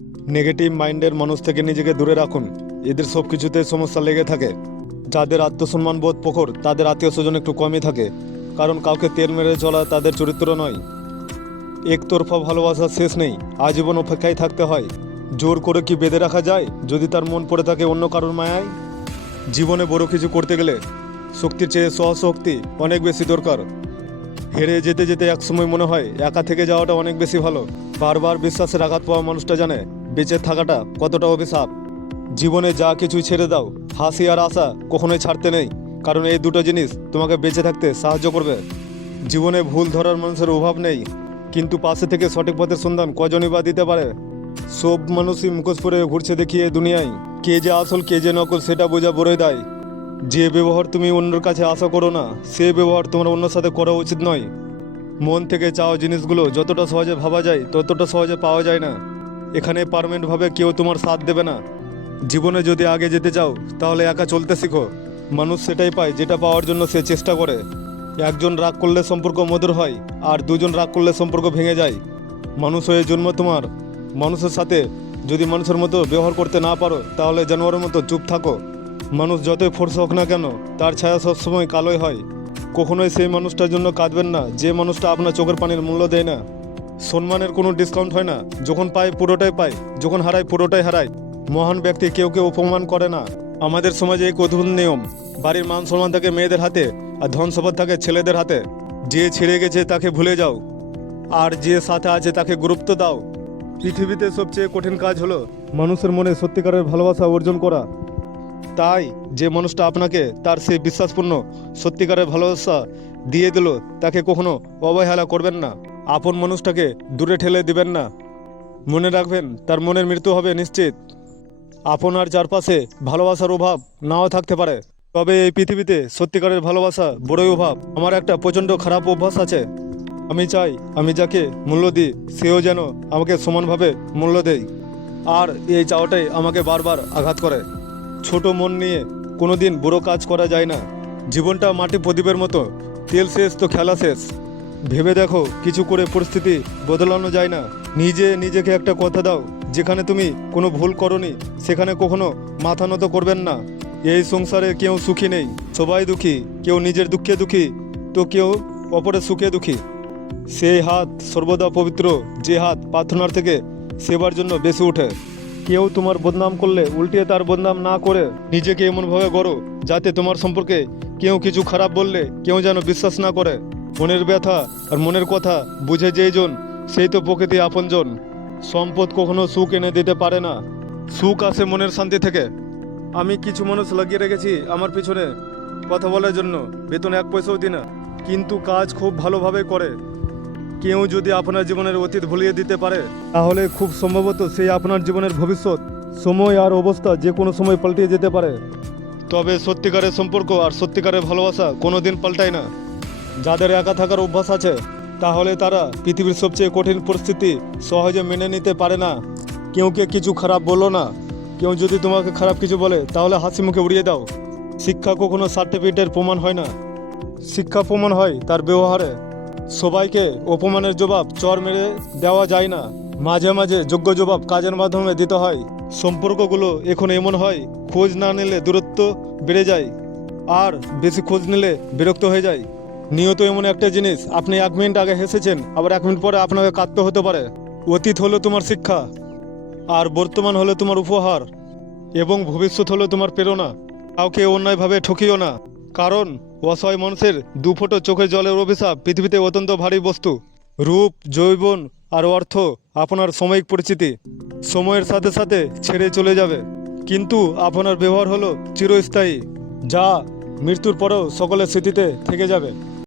Negative মাইন্ডের মানুষ থেকে নিজেকে দূরে রাখুন। এদের সব কিছুতে সমস্যা লেগে থাকে। যাদের আত্মসম্মান বোধ প্রখর তাদের আত্মীয় স্বজন একটু কমই থাকে, কারণ কাউকে তেল মেরে চলা তাদের চরিত্র নয়। একতরফা ভালোবাসার শেষ নেই, আজীবন অপেক্ষায় থাকতে হয়। জোর করে কি বেঁধে রাখা যায় যদি তার মন পড়ে থাকে অন্য কারোর মায়ায়? জীবনে বড় কিছু করতে গেলে শক্তির চেয়ে সহশক্তি অনেক বেশি দরকার। হেরে যেতে যেতে একসময় মনে হয় একা থেকে যাওয়াটা অনেক বেশি ভালো। বারবার বিশ্বাসের আঘাত পাওয়া মানুষটা জানে বেঁচে থাকাটা কতটা অভিশাপ। জীবনে যা কিছু ছেড়ে দাও, হাসি আর আশা কখনোই ছাড়তে নেই, কারণ এই দুটো জিনিস তোমাকে বেঁচে থাকতে সাহায্য করবে। জীবনে ভুল ধরার মানুষের অভাব নেই, কিন্তু পাশে থেকে সঠিক পথের সন্ধান কজনই বা দিতে পারে? সব মানুষই মুখোশ পরে ঘুরছে দেখিয়ে দুনিয়ায়, কে যে আসল কে যে নকল সেটা বোঝা বড়ই দেয়। যে ব্যবহার তুমি অন্যের কাছে আশা করো না, সে ব্যবহার তোমার অন্যর সাথে করা উচিত নয়। মন থেকে চাওয়া জিনিসগুলো যতটা সহজে ভাবা যায় ততটা সহজে পাওয়া যায় না। এখানে পার্মানেন্টভাবে কেউ তোমার সাথ দেবে না। জীবনে যদি আগে যেতে চাও তাহলে একা চলতে শিখো। মানুষ সেটাই পায় যেটা পাওয়ার জন্য সে চেষ্টা করে। একজন রাগ করলে সম্পর্ক মধুর হয়, আর দুজন রাগ করলে সম্পর্ক ভেঙে যায়। মানুষ হয়ে জন্ম তোমার। মানুষের সাথে যদি মানুষের মতো ব্যবহার করতে না পারো তাহলে জানোয়ারের মতো চুপ থাকো। মানুষ যতই ফোর্স হোক না কেন, তার ছায়া সবসময় কালোই হয়। কখনোই সেই মানুষটার জন্য কাঁদবেন না যে মানুষটা আপনার চোখের পানির মূল্য দেয় না। সম্মানের কোনো ডিসকাউন্ট হয় না, যখন পায় পুরোটাই পায়, যখন হারায় পুরোটাই হারায়। মহান ব্যক্তি কেউ কেউ অপমান করে না। আমাদের সমাজে এক অদ্ভুত নিয়ম, বাড়ির মান সম্মান থাকে মেয়েদের হাতে, আর ধন সম্পদ থাকে ছেলেদের হাতে। যে ছেড়ে গেছে তাকে ভুলে যাও, আর যে সাথে আছে তাকে গুরুত্ব দাও। পৃথিবীতে সবচেয়ে কঠিন কাজ হলো মানুষের মনে সত্যিকারের ভালোবাসা অর্জন করা। তাই যে মানুষটা আপনাকে তার সেই বিশ্বাসপূর্ণ সত্যিকারের ভালোবাসা দিয়ে দিল, তাকে কখনো অবহেলা করবেন না। আপন মানুষটাকে দূরে ঠেলে দিবেন না। মনে রাখবেন তার মনের মৃত্যু হবে নিশ্চিত। আপনার চারপাশে ভালোবাসার অভাব নাও থাকতে পারে, তবে এই পৃথিবীতে সত্যিকারের ভালোবাসা বড়ই অভাব। আমার একটা প্রচণ্ড খারাপ অভ্যাস আছে। আমি চাই আমি যাকে মূল্য দিই সেও যেন আমাকে সমানভাবে মূল্য দেয়, আর এই চাওয়াটাই আমাকে বারবার আঘাত করে। ছোট মন নিয়ে কোনোদিন বড় কাজ করা যায় না। জীবনটা মাটি প্রদীপের মতো, তেল শেষ তো খেলা শেষ। ভেবে দেখো, কিছু করে পরিস্থিতি বদলানো যায় না। নিজেকে একটা কথা দাও, যেখানে তুমি কোনো ভুল করনি সেখানে কখনো মাথা নত করবেন না। এই সংসারে কেউ সুখী নেই, সবাই দুঃখী। কেউ নিজের দুঃখে দুঃখী, তো কেউ অপরের সুখে দুঃখী। সেই হাত সর্বদা পবিত্র যে হাত প্রার্থনার থেকে সেবার জন্য বেশি ওঠে। কেউ তোমার বদনাম করলে উল্টিয়ে তার বদনাম না করে নিজেকে এমনভাবে গড়ো যাতে তোমার সম্পর্কে কেউ কিছু খারাপ বললে কেউ যেন বিশ্বাস না করে। মনের ব্যথা আর মনের কথা বুঝে যেইজন, সেই তো প্রকৃতি আপনজন। সম্পদ কখনো সুখ এনে দিতে পারে না, সুখ আসে মনের শান্তি থেকে। আমি কিছু মানুষ লাগিয়ে রেখেছি আমার পিছনে কথা বলার জন্য, বেতন এক পয়সাও দিই না, কিন্তু কাজ খুব ভালোভাবে করে। কেউ যদি আপনার জীবনের অতীত ভুলিয়ে দিতে পারে তাহলে খুব সম্ভবত সেই আপনার জীবনের ভবিষ্যৎ। সময় আর অবস্থা যে কোনো সময় পাল্টে যেতে পারে, তবে সত্যিকারের সম্পর্ক আর সত্যিকারের ভালোবাসা কোনোদিন পাল্টায় না। যাদের একা থাকার অভ্যাস আছে তাহলে তারা পৃথিবীর সবচেয়ে কঠিন পরিস্থিতি সহজে মেনে নিতে পারে না। কেউকে কিছু খারাপ বলো না। কেউ যদি তোমাকে খারাপ কিছু বলে তাহলে হাসি মুখে উড়িয়ে দাও। শিক্ষা কখনো সার্টিফিকেটের প্রমাণ হয় না, শিক্ষা প্রমাণ হয় তার ব্যবহারে। সবাইকে অপমানের জবাব চর মেরে দেওয়া যায় না, মাঝে মাঝে যোগ্য জবাব কাজের মাধ্যমে দিতে হয়। সম্পর্কগুলো এখন এমন হয়, খোঁজ না নিলে দূরত্ব বেড়ে যায়, আর বেশি খোঁজ নিলে বিরক্ত হয়ে যায়। নিয়ত এমন একটা জিনিস, আপনি 1 মিনিট আগে হেসেছেন, আবার 1 মিনিট পরে আপনাকে কাঁদতে হতে পারে। অতীত হলো তোমার শিক্ষা, আর বর্তমান হলো তোমার উপহার, এবং ভবিষ্যৎ হলো তোমার প্রেরণা। কাউকে অন্যায়ভাবে ঠকিও না, কারণ অসহায় মানুষের দুফোঁটো চোখের জলের অভিশাপ পৃথিবীতে অত্যন্ত ভারী বস্তু। রূপ, যৌবন আর অর্থ আপনার সাময়িক পরিচিতি, সময়ের সাথে সাথে ছেড়ে চলে যাবে, কিন্তু আপনার ব্যবহার হলো চিরস্থায়ী, যা মৃত্যুর পরেও সকলের স্মৃতিতে থেকে যাবে।